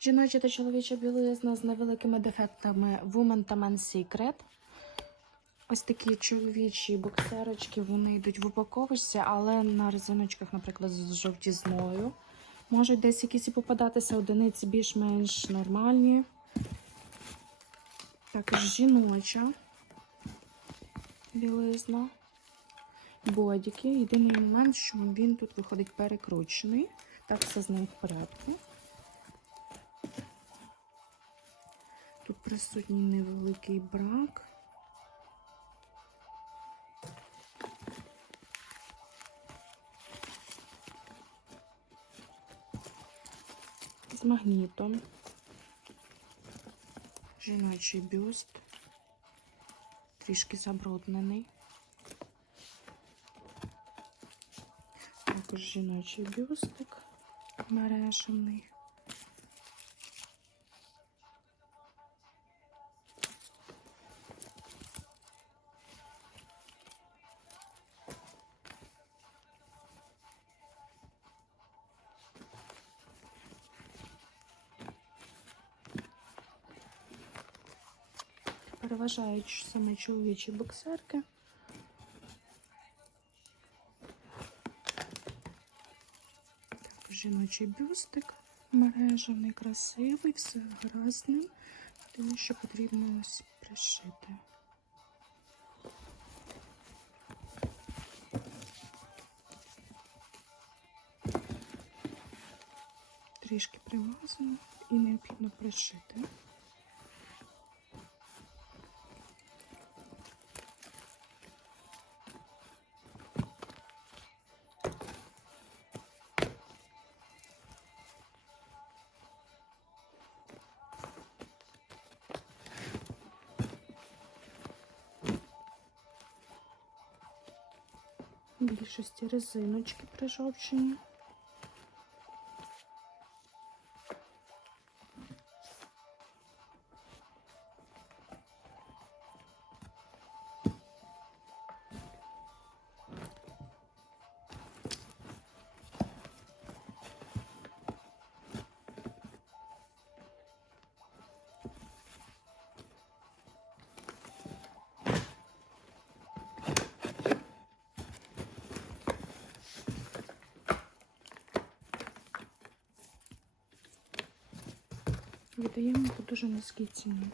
Жіноча та чоловіча білизна з невеликими дефектами Woman та Men Secret. Ось такі чоловічі боксерочки, вони йдуть в упаковочці, але на резиночках, наприклад, з жовтізною. Можуть десь якісь і попадатися одиниці більш-менш нормальні. Також жіноча білизна. Бодіки. Єдиний момент, що він тут виходить перекручений. Так все з ним в порядку. Тут присутній невеликий брак. З магнітом. Жіночий бюст. Трішки забруднений. Також жіночий бюстик мережевний. Переважають саме чоловічі боксерки. Жіночий бюстик мережевний, красивий, все гаразд. Тому що потрібно ось пришити. Трішки примазано і необхідно пришити. Більшості резиночки прижовчені. Віддаємо по дуже низькій ціні.